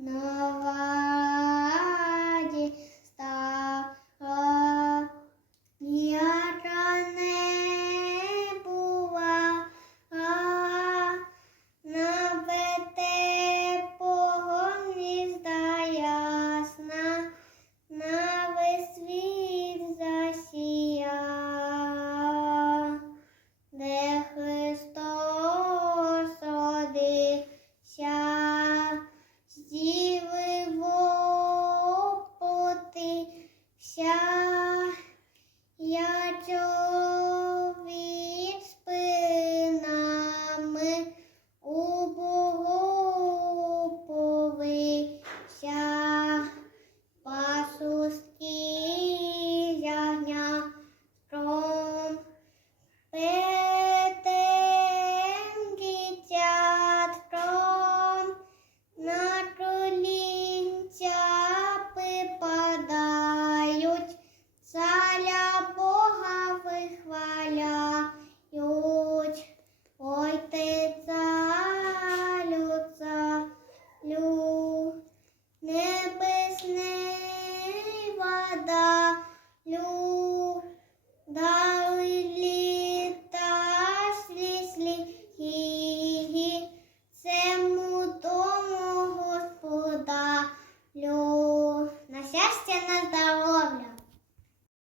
No. Hoşçakalın.